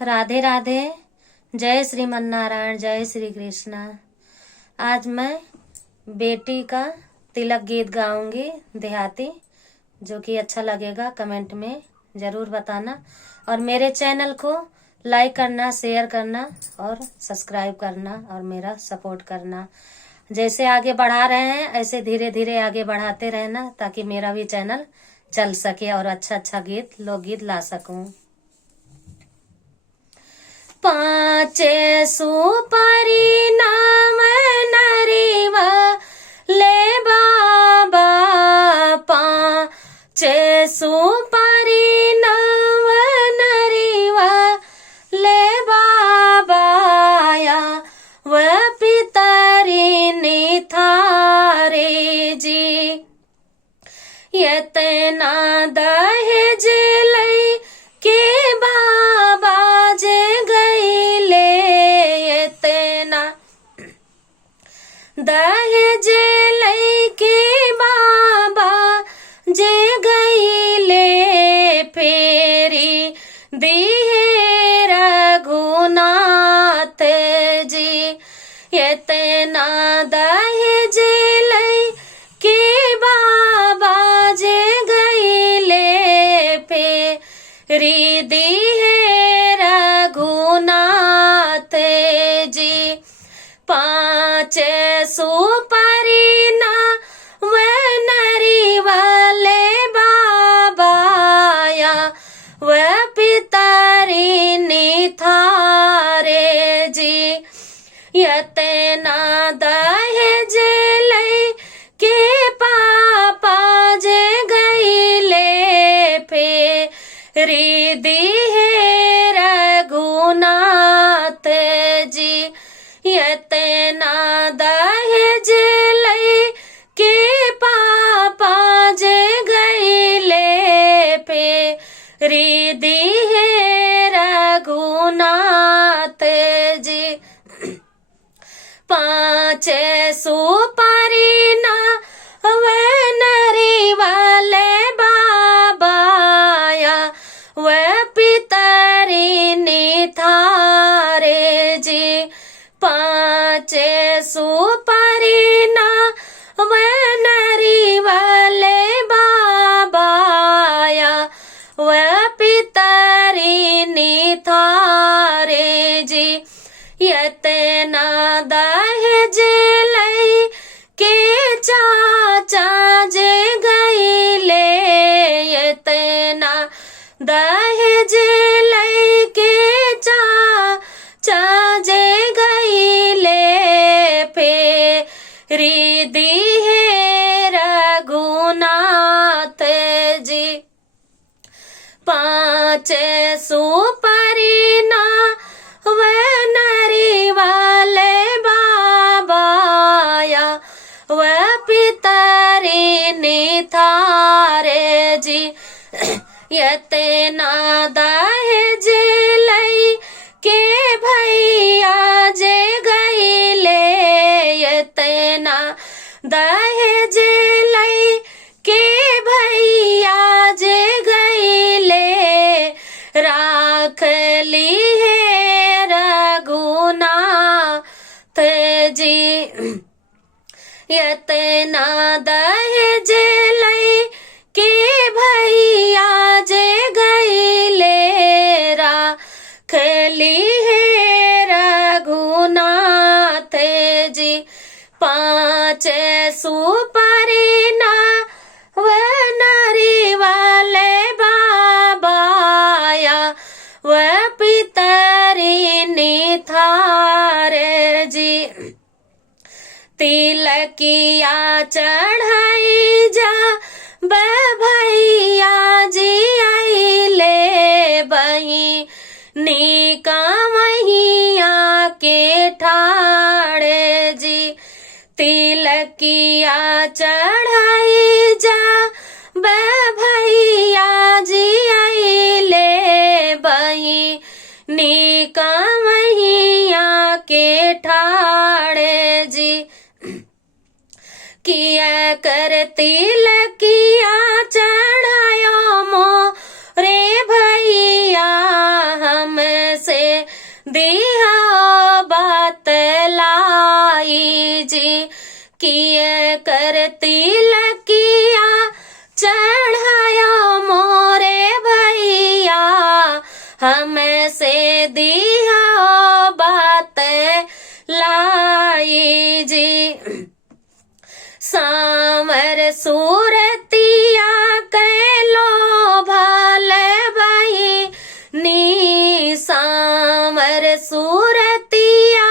राधे राधे। जय श्रीमन नारायण, जय श्री कृष्णा। आज मैं बेटी का तिलक गीत गाऊंगी देहाती, जो कि अच्छा लगेगा कमेंट में जरूर बताना। और मेरे चैनल को लाइक करना, शेयर करना और सब्सक्राइब करना और मेरा सपोर्ट करना। जैसे आगे बढ़ा रहे हैं ऐसे धीरे धीरे आगे बढ़ाते रहना, ताकि मेरा भी चैनल चल सके और अच्छा अच्छा गीत लोकगीत ला सकूं। पाँचे सुपारी नाम नरीवा ले बाबा, पाँचे सुपारी नाम नरीवा ले बाबा, या वह पितरी निथारे जी, यतना दहेज लई के बाबा जे गईले, यतना दहेज लई के बाबा जे गईले, फेरी दिहे रघुनाथ जी, यतना दहेज लई के बाबा जे गईले, फेरी दिहे रघुनाथ जी। पाँच सुपारी ना वह नरी वाले बाबा, या वह पितरी निथारे जी, यतना दहेज लई के पापा जे गईले, फेरी दिहे रघुनाथ जी, यतना दहेज लई के पापा जे गईले, फेरी दिहे रघुनाथ जी। पाँच सुपारी ना वह नरी वाले बाबा, या वह पितरी निथारे जी, पाँच सुपारी ना वह नरी वाले बाबा, या वह पितरी निथारे जी, यतना दहेज लई के चाचा जे गईले, यतना दहेज लई के चाचा जे गईले, फेरी दिहे रघुनाथ जी। पाँच सुपारी ना वह नरी वाले बाबा, या वह पितरी निथारे जी, यतना दहेज लई के भैया जे गईले, यतना दहेज लई के भैया जे गईले, राख ली है रघुनाथ जी, यतना दहेज लई के भैया जे गईले, राख ली है रघुनाथ जी। पाँच सुपारी ना वह नरी वाले बाबा, या वह पितरी निथारे जी, तिलकिया चढ़ाई जा भैया जी आइले, बहिनी का मैया के ठाड़े जी, तिलकिया चढ़ाई जा भैया जी आइले, बहिनी का मैया के ठाड़े जी, किया कर तिलकिया चढ़ाया मोरे भैया हमसे दिया बतलाई जी। किए करती लकिया चढ़ाया मोरे भैया, हमें से दिया बतलाई जी। सांवर सूरतिया कैलो भले बहिनी, सांवर सूरतिया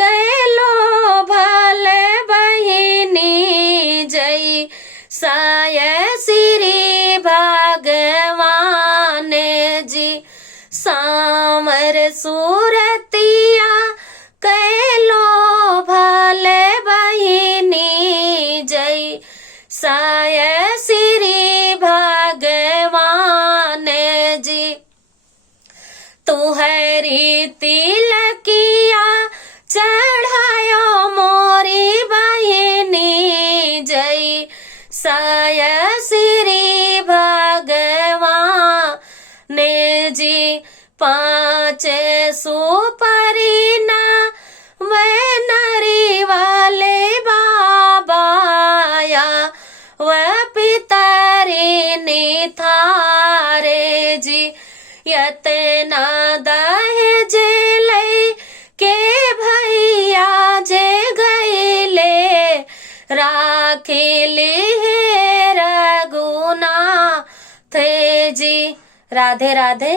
कैलो भले बहिनी, जय साय श्री भगवान जी। सांवर सूरतिया कैलो भले बहिनी, जय साय श्री भगवान जी। तुहरी तिलकिया चढ़ायो मोरी बहिनी, जय साय श्री भगवान जी। पाँच सुपरीना वे नरी वाले बाबाया, वह पितरी निथारे जी। यतना दहेज ले के भैया जे गईले, राखिली रघुनाथ जी। राधे राधे।